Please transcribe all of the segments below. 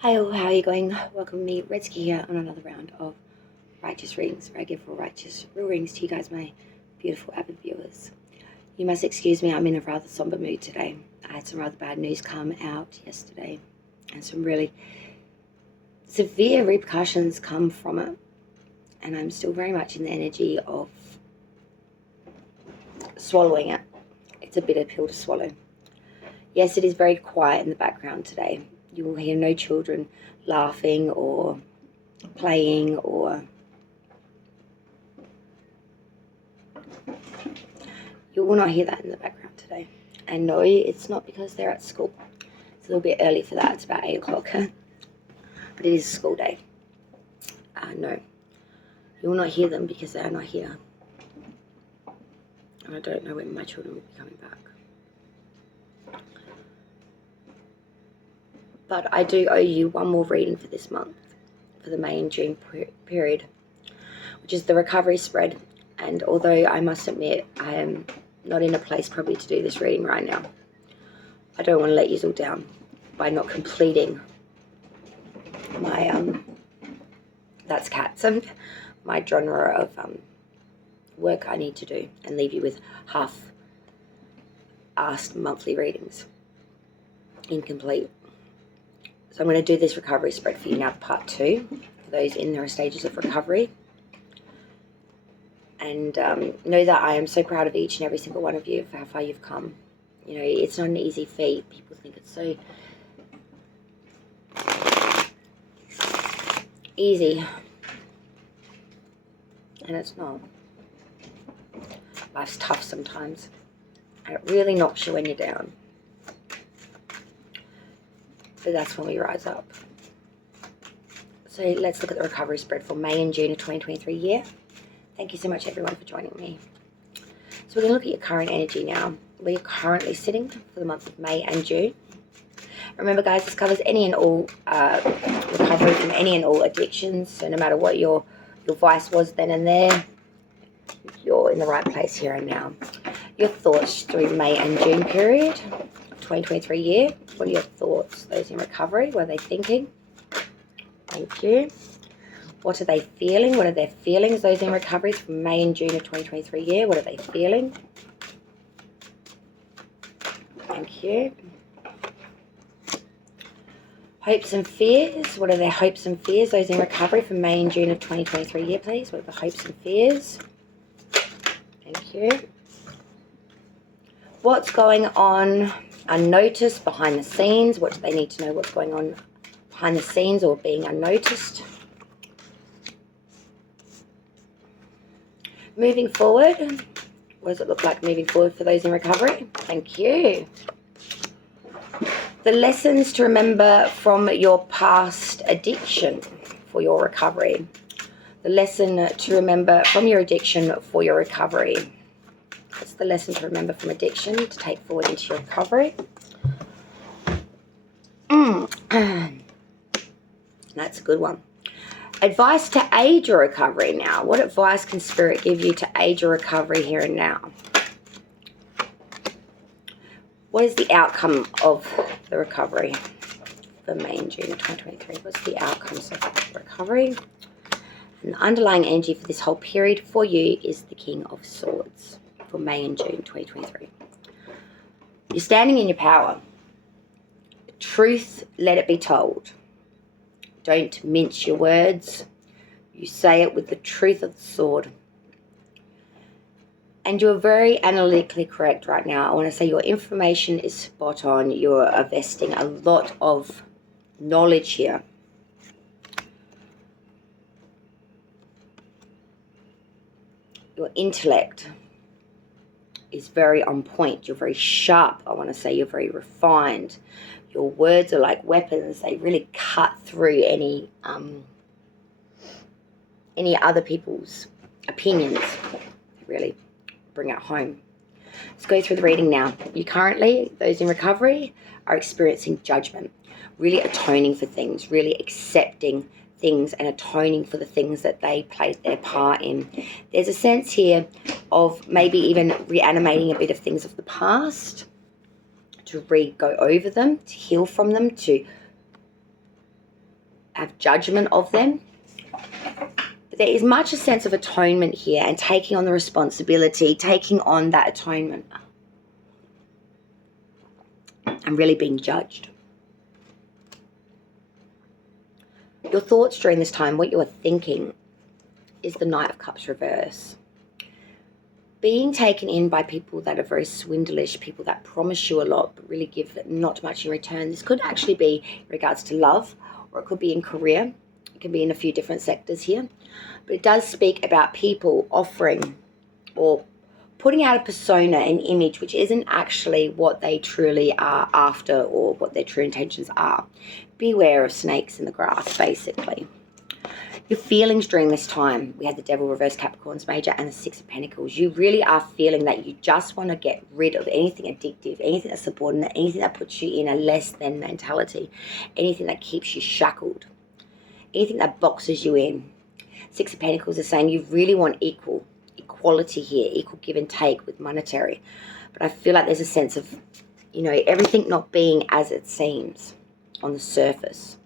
Hi all, how are you going? Welcome me, Redsky here on another round of Righteous Readings, where I give all righteous real readings to you guys, my beautiful avid viewers. You must excuse me, I'm in a rather somber mood today. I had some rather bad news come out yesterday, and some really severe repercussions come from it. And I'm still very much in the energy of swallowing it. It's a bitter pill to swallow. Yes, it is very quiet in the background today. You will hear no children laughing or playing or you will not hear that in the background today. And no, it's not because they're at school. It's a little bit early for that. It's about 8 o'clock. But it is a school day. No, you will not hear them because they are not here. And I don't know when my children will be coming back. But I do owe you one more reading for this month, for the May and June period, which is the recovery spread. And although I must admit I am not in a place probably to do this reading right now, I don't want to let you all down by not completing my, that's cats, my genre of work I need to do and leave you with half-assed monthly readings, incomplete. So I'm going to do this recovery spread for you now, part 2, for those in their stages of recovery. And know that I am so proud of each and every single one of you for how far you've come. You know, it's not an easy feat. People think it's so easy. And it's not. Life's tough sometimes. And it really knocks you when you're down. But that's when we rise up. So let's look at the recovery spread for May and June of 2023 year. Thank you so much everyone for joining me. So we're going to look at your current energy now, where you're currently sitting for the month of May and June. Remember guys, this covers any and all recovery from any and all addictions. So no matter what your vice was then and there, you're in the right place here and now. Your thoughts through May and June period. 2023 year. What are your thoughts? Those in recovery, what are they thinking? Thank you. What are they feeling? What are their feelings? Those in recovery from May and June of 2023 year, what are they feeling? Thank you. Hopes and fears. What are their hopes and fears? Those in recovery from May and June of 2023 year, please. What are the hopes and fears? Thank you. What's going on unnoticed behind the scenes? What do they need to know what's going on behind the scenes or being unnoticed? Moving forward, what does it look like moving forward for those in recovery? Thank you. The lessons to remember from your past addiction for your recovery. The lesson to remember from your addiction for your recovery. It's the lesson to remember from addiction to take forward into your recovery. That's a good one. Advice to aid your recovery now. What advice can Spirit give you to aid your recovery here and now? What is the outcome of the recovery for May and June of 2023? What's the outcomes of the recovery? And the underlying energy for this whole period for you is the King of Swords for May and June 2023. You're standing in your power. Truth, let it be told. Don't mince your words. You say it with the truth of the sword. And you're very analytically correct right now. I want to say your information is spot on. You're investing a lot of knowledge here. Your intellect is very on point. You're very sharp. I want to say you're very refined. Your words are like weapons. They really cut through any other people's opinions. They really bring it home. Let's go through the reading now. You currently, those in recovery, are experiencing judgment, really atoning for things, really accepting things and atoning for the things that they played their part in. There's a sense here of maybe even reanimating a bit of things of the past, to go over them, to heal from them, to have judgment of them. But there is much a sense of atonement here and taking on the responsibility, taking on that atonement and really being judged. Your thoughts during this time, what you are thinking, is the Knight of Cups reverse. Being taken in by people that are very swindlish, people that promise you a lot but really give not much in return. This could actually be in regards to love, or it could be in career. It can be in a few different sectors here. But it does speak about people offering or putting out a persona, an image, which isn't actually what they truly are after or what their true intentions are. Beware of snakes in the grass, basically. Your feelings during this time, we had the Devil reverse Capricorns major and the Six of Pentacles. You really are feeling that you just want to get rid of anything addictive, anything that's subordinate, anything that puts you in a less than mentality, anything that keeps you shackled, anything that boxes you in. Six of Pentacles is saying you really want equality here, equal give and take with monetary. But I feel like there's a sense of, everything not being as it seems on the surface.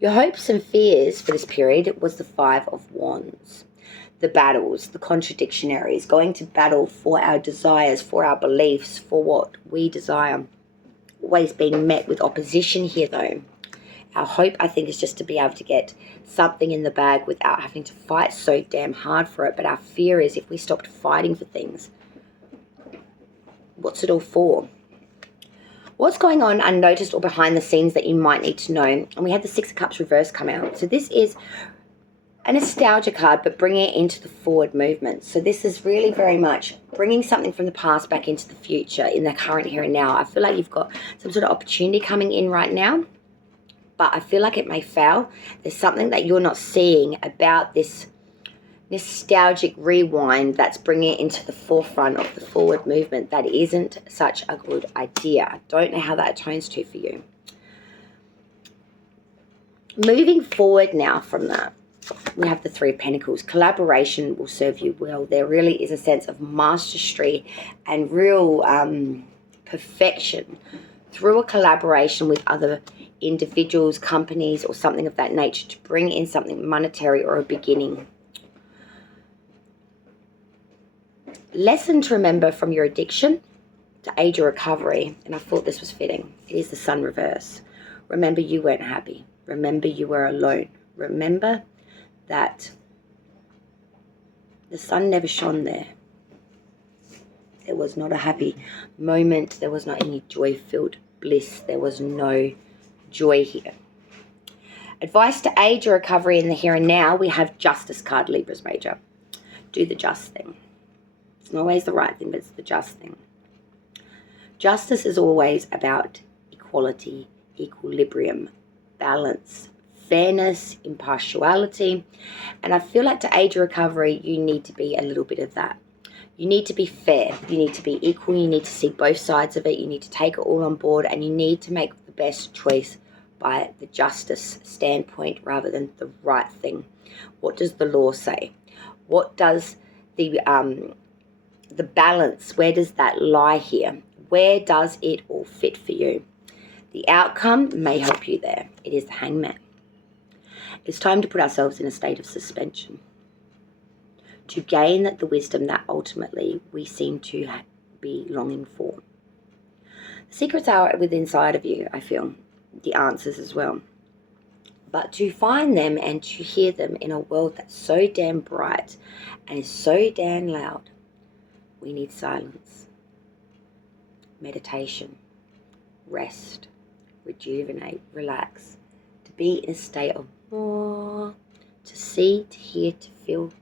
Your hopes and fears for this period was the Five of Wands. The battles, the contradictionaries, going to battle for our desires, for our beliefs, for what we desire. Always being met with opposition here though. Our hope, I think, is just to be able to get something in the bag without having to fight so damn hard for it. But our fear is if we stopped fighting for things, what's it all for? What's going on unnoticed or behind the scenes that you might need to know? And we had the Six of Cups reverse come out. So this is a nostalgia card, but bringing it into the forward movement. So this is really very much bringing something from the past back into the future in the current here and now. I feel like you've got some sort of opportunity coming in right now, but I feel like it may fail. There's something that you're not seeing about this nostalgic rewind that's bringing it into the forefront of the forward movement. That isn't such a good idea. I don't know how that atones to for you. Moving forward now from that, we have the Three of Pentacles. Collaboration will serve you well. There really is a sense of mastery and real perfection through a collaboration with other individuals, companies, or something of that nature to bring in something monetary or a beginning. Lesson to remember from your addiction to aid your recovery, and I thought this was fitting. It is the Sun reverse. Remember you weren't happy. Remember you were alone. Remember that the sun never shone there. There was not a happy moment. There was not any joy-filled bliss. There was no joy here. Advice to aid your recovery in the here and now, we have Justice card, Libras major. Do the just thing. It's not always the right thing, but it's the just thing. Justice is always about equality, equilibrium, balance, fairness, impartiality. And I feel like to aid your recovery, you need to be a little bit of that. You need to be fair. You need to be equal. You need to see both sides of it. You need to take it all on board, and you need to make the best choice by the justice standpoint rather than the right thing. What does the law say? What does the balance, where does that lie here? Where does it all fit for you? The outcome may help you there. It is the Hangman. It's time to put ourselves in a state of suspension to gain the wisdom that ultimately we seem to be longing for. The secrets are within inside of you, I feel, the answers as well. But to find them and to hear them in a world that's so damn bright and is so damn loud, we need silence, meditation, rest, rejuvenate, relax, to be in a state of awe, to see, to hear, to feel.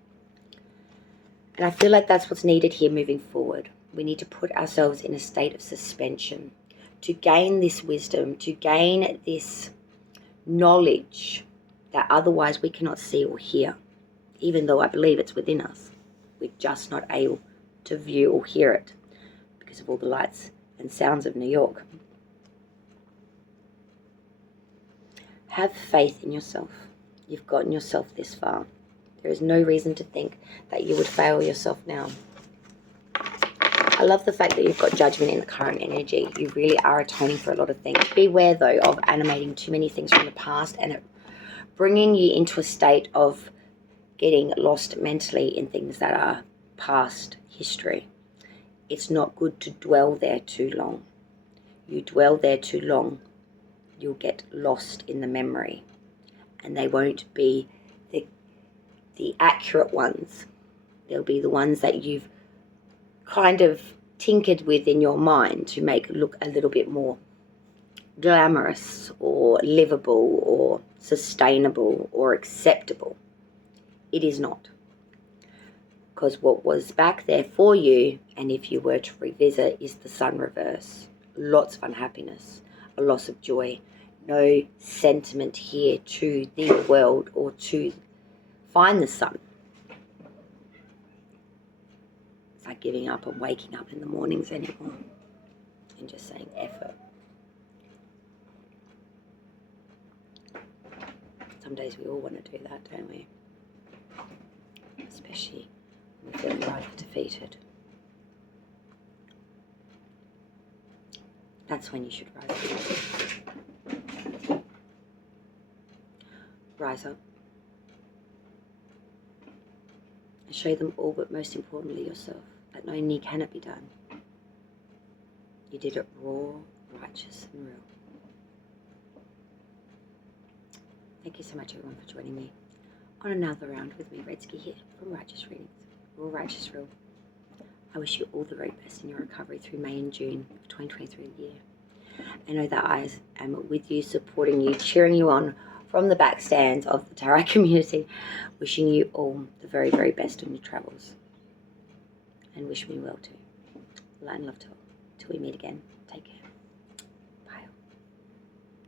And I feel like that's what's needed here moving forward. We need to put ourselves in a state of suspension to gain this wisdom, to gain this knowledge that otherwise we cannot see or hear, even though I believe it's within us. We're just not able to view or hear it because of all the lights and sounds of New York. Have faith in yourself. You've gotten yourself this far. There is no reason to think that you would fail yourself now. I love the fact that you've got Judgment in the current energy. You really are atoning for a lot of things. Beware, though, of animating too many things from the past and it bringing you into a state of getting lost mentally in things that are past history. It's not good to dwell there too long. You dwell there too long, you'll get lost in the memory, and they won't be the accurate ones. They'll be the ones that you've kind of tinkered with in your mind to make it look a little bit more glamorous or livable or sustainable or acceptable. It is not. Because what was back there for you, and if you were to revisit, is the sun reverse. Lots of unhappiness, a loss of joy, no sentiment here to the world or to find the sun. It's like giving up and waking up in the mornings anymore and just saying effort. Some days we all want to do that, don't we? Especially when we feel rather defeated. That's when you should rise up. Rise up. And show them all, but most importantly yourself, that not only can it be done, you did it raw, righteous and real. Thank you so much everyone for joining me on another round with me, Redsky here from Righteous Readings, Raw, Righteous, Real. I wish you all the very best in your recovery through May and June of 2023 year. I know that I am with you, supporting you, cheering you on from the back stands of the tarot community, wishing you all the very, very best on your travels. And wish me well too. Light and love to all. Till we meet again.